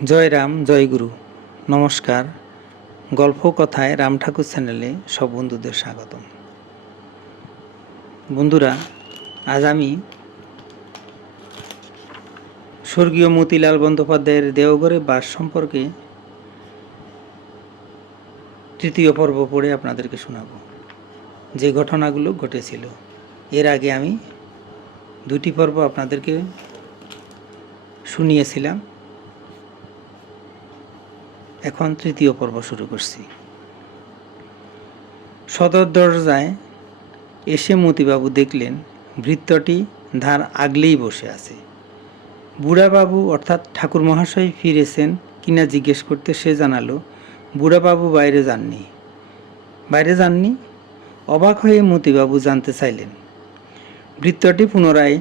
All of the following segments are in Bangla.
জয় রাম, জয় গুরু। নমস্কার। গল্প কথায় রাম ঠাকুর চ্যানেলে সব বন্ধুদের স্বাগতম। বন্ধুরা, আজ আমি স্বর্গীয় মতিলাল বন্দ্যোপাধ্যায়ের দেওঘরে বাস সম্পর্কে তৃতীয় পর্ব পড়ে আপনাদেরকে শোনাব, যে ঘটনাগুলো ঘটেছিল। এর আগে আমি দুটি পর্ব আপনাদেরকে শুনিয়েছিলাম, এখন তৃতীয় পর্ব শুরু করছি। সদর দরজায় এসে মতিবাবু দেখলেন ভৃত্যটি ধার আগলেই বসে আছে। বুড়াবাবু অর্থাৎ ঠাকুর মহাশয় ফিরেছেন কিনা জিজ্ঞেস করতে সে জানালো, বুড়াবাবু বাইরে যাননি। অবাক হয়ে মতিবাবু জানতে চাইলেন। ভৃত্যটি পুনরায়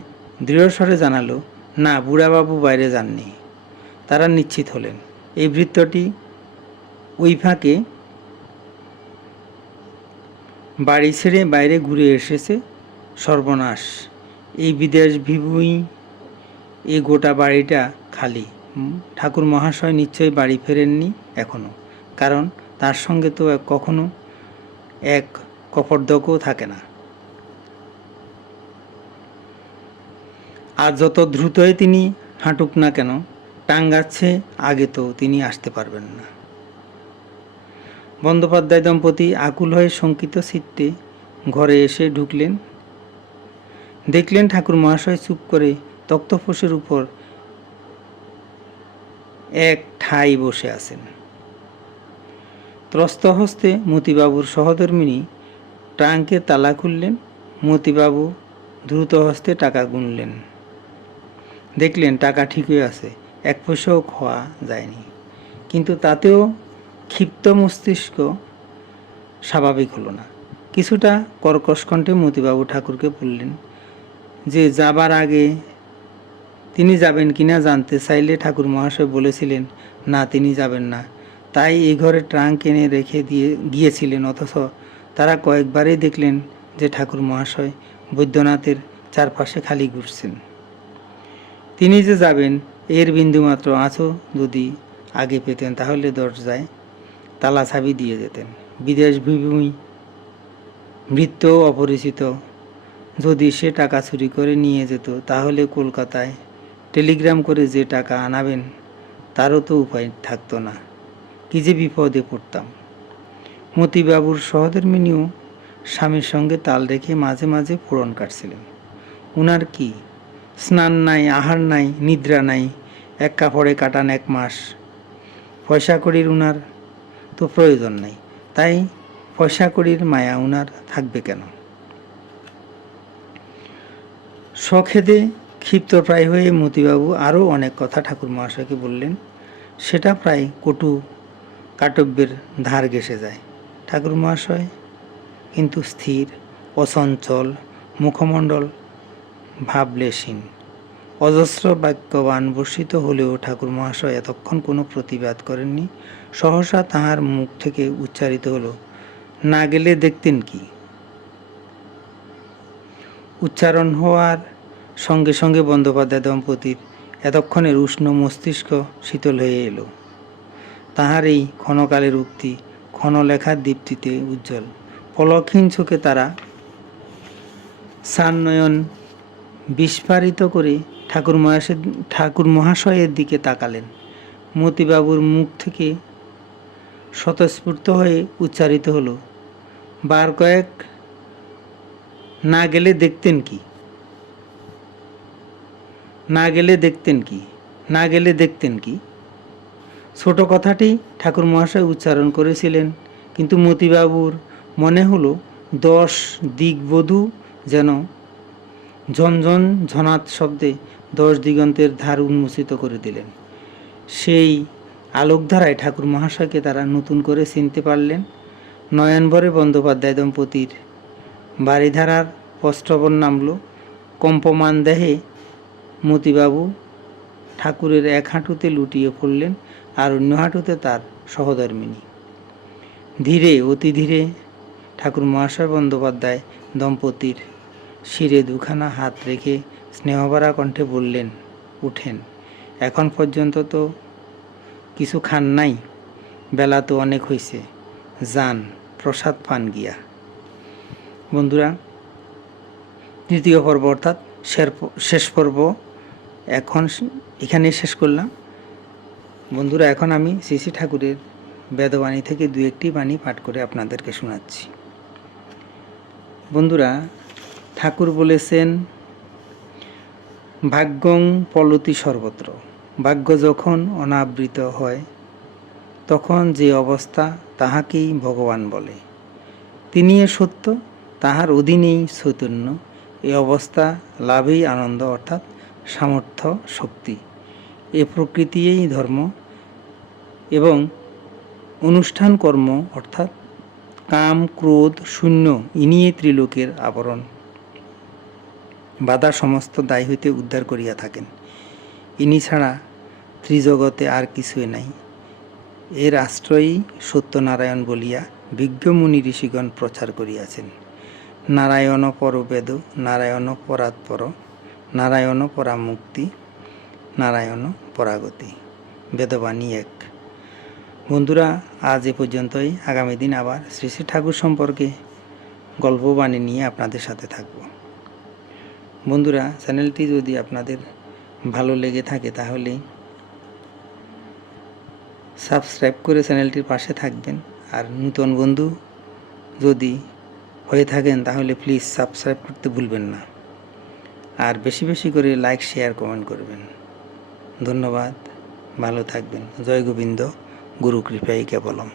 দৃঢ়স্বরে জানালো, না, বুড়াবাবু বাইরে যাননি। তারা নিশ্চিত হলেন এই ভৃত্যটি ওই ফাঁকে বাড়ি ছেড়ে বাইরে ঘুরে এসেছে। সর্বনাশ, এই বিদেশ ভিবুই, এই গোটা বাড়িটা খালি। ঠাকুর মহাশয় নিশ্চয়ই বাড়ি ফেরেননি এখনও, কারণ তার সঙ্গে তো কখনো এক কপর্দকও থাকে না। আর যত দ্রুতই তিনি হাঁটুক না কেন, টাঙ্গাচ্ছে আগে তো তিনি আসতে পারবেন না। বন্দ্যোপাধ্যায় দম্পতি আকুল হয়ে শঙ্কিত চিত্তে ঘরে এসে ঢুকলেন। দেখলেন ঠাকুর মহাশয় চুপ করে তক্তপোশের উপর এক ঠাই বসে আছেন। ত্রস্ত হস্তে মতিবাবুর সহধর্মিণী ট্রাঙ্কে তালা খুললেন। মতিবাবু দ্রুত হস্তে টাকা গুনলেন। দেখলেন টাকা ঠিকই আছে, এক পয়সাও খোয়া যায়নি। কিন্তু তাতেও ক্ষিপ্ত মস্তিষ্ক স্বাভাবিক হলো না। কিছুটা কর্কশ কণ্ঠে মতিবাবু ঠাকুরকে বললেন যে যাবার আগে তিনি যাবেন কিনা জানতে চাইলে ঠাকুর মহাশয় বলেছিলেন না, তিনি যাবেন না। তাই এই ঘরে ট্রাঙ্ক এনে রেখে গিয়েছিলেন। অথচ তারা কয়েকবারই দেখলেন যে ঠাকুর মহাশয় বৈদ্যনাথের চারপাশে খালি ঘুরছেন। তিনি যে যাবেন এর বিন্দুমাত্র আঁচও যদি আগে পেতেন, তাহলে দরজায় তালা চাবি দিয়ে যেতেন। বিদেশ বিভূমি ভৃত্য অপরিচিত যদি সে টাকা চুরি করে নিয়ে যেত, তাহলে কলকাতায় টেলিগ্রাম করে যে টাকা আনাবেন তারও তো উপায় থাকতো না। কি যে বিপদে পড়তাম। মতিবাবুর সহধর্মিণীও স্বামীর সঙ্গে তাল রেখে মাঝে মাঝে ফোড়ন কাটছিলেন। উনার কি স্নান নাই, আহার নাই, নিদ্রা নাই, এক কাপড়ে কাটান 1 মাস। পয়সা কড়ির উনার তো প্রয়োজন নাই, তাই পয়সা কড়ির মায়া উনার থাকবে কেন? সখেদে ক্ষিপ্ত প্রায় হয়ে মতিবাবু আরও অনেক কথা ঠাকুর মহাশয়কে বললেন। সেটা প্রায় কটু কাটব্যের ধার ঘেঁষে যায়। ঠাকুর মহাশয় কিন্তু স্থির, অচঞ্চল, মুখমণ্ডল ভাবলেশহীন, অজস্র বাক্যবান বর্ষিত হলেও ঠাকুর মহাশয় এতক্ষণ কোনো প্রতিবাদ করেননি। সহসা তাহার মুখ থেকে উচ্চারিত হলো, না গেলে দেখতেন কি? উচ্চারণ হওয়ার সঙ্গে সঙ্গে বন্দ্যোপাধ্যায় দম্পতির এতক্ষণের উষ্ণ মস্তিষ্ক শীতল হয়ে এলো। তাহার এই ক্ষণকালের উক্তি ক্ষণলেখার দীপ্তিতে উজ্জ্বল। পলকহীন চোখে তারা সান্নয়ন বিস্ফারিত করে ঠাকুর মহাশয়ের দিকে তাকালেন। মতিবাবুর মুখ থেকে স্বতঃস্ফূর্ত হয়ে উচ্চারিত হলো, বার কয়েক, না গেলে দেখতেন কি? না গেলে দেখতেন কি? না গেলে দেখতেন কি? ছোট কথাটি ঠাকুর মহাশয় উচ্চারণ করেছিলেন, কিন্তু মতিবাবুর মনে হলো 10 দিগবধূ যেন ঝনঝন ঝনাত শব্দে 10 দিগন্তের ধার উন্মোচিত করে দিলেন। সেই আলোকধারায় ঠাকুর মহাশয়কে তারা নতুন করে চিনতে পারলেন। নয়নভরে বন্দ্যোপাধ্যায় দম্পতির বাড়িধারার প্রস্রবণ নামল। কম্পমান দেহে মতিবাবু ঠাকুরের এক হাঁটুতে লুটিয়ে পড়লেন, আর অন্য হাঁটুতে তার সহধর্মিণী। ধীরে, অতি ধীরে ঠাকুর মহাশয় বন্দ্যোপাধ্যায় দম্পতির শিরে 2খানা হাত রেখে স্নেহভরা কণ্ঠে বললেন, উঠেন, এখন পর্যন্ত তো কিছু খান নাই? বেলা তো অনেক হইছে, যান প্রসাদ পান গিয়া। বন্ধুরা, তৃতীয় পর্ব অর্থাৎ শেষ পর্ব এখন এখানে শেষ করলাম। বন্ধুরা, এখন আমি শ্রী শ্রী ঠাকুরের বেদবাণী থেকে দু একটি বাণী পাঠ করে আপনাদেরকে শোনাচ্ছি। বন্ধুরা, ঠাকুর বলেছেন, ভাগ্যং পলতি সর্বত্র। ভাগ্য যখন অনাবৃত হয় তখন যে অবস্থা তাহাকেই ভগবান বলে। তিনি সত্য, তাহার অধীনেই চৈতন্য। এই অবস্থা লাভেই আনন্দ অর্থাৎ সামর্থ্য, শক্তি। এ প্রকৃতিই ধর্ম এবং অনুষ্ঠান কর্ম অর্থাৎ কাম ক্রোধ শূন্য, ইনিয়ে ত্রিলোকের আবরণ। বাধা সমস্ত দায় হইতে উদ্ধার করিয়া থাকেন। ইনি ছাড়া ত্রিজগতে আর কিছুই নাই। এর আশ্রয়ই সত্যনারায়ণ বলিয়া বিজ্ঞ মুনি ঋষিগণ প্রচার করিয়াছেন। নারায়ণ পর বেদ, নারায়ণ পরাৎপর, নারায়ণ পরা মুক্তি, নারায়ণ পরাগতি। বেদবাণী 1। বন্ধুরা, আজ এ পর্যন্তই। আগামী দিন আবার শ্রী শ্রী ঠাকুর সম্পর্কে গল্প বাণী নিয়ে আপনাদের সাথে থাকব। বন্ধুরা, চ্যানেলটি যদি আপনাদের ভালো লেগে থাকে তাহলে সাবস্ক্রাইব করে চ্যানেলটির পাশে থাকবেন। আর নূতন বন্ধু যদি হয়ে থাকেন তাহলে প্লিজ সাবস্ক্রাইব করতে ভুলবেন না। আর বেশি বেশি করে লাইক, শেয়ার, কমেন্ট করবেন। ধন্যবাদ, ভালো থাকবেন। জয় গোবিন্দ, গুরু কৃপাই কেবলম।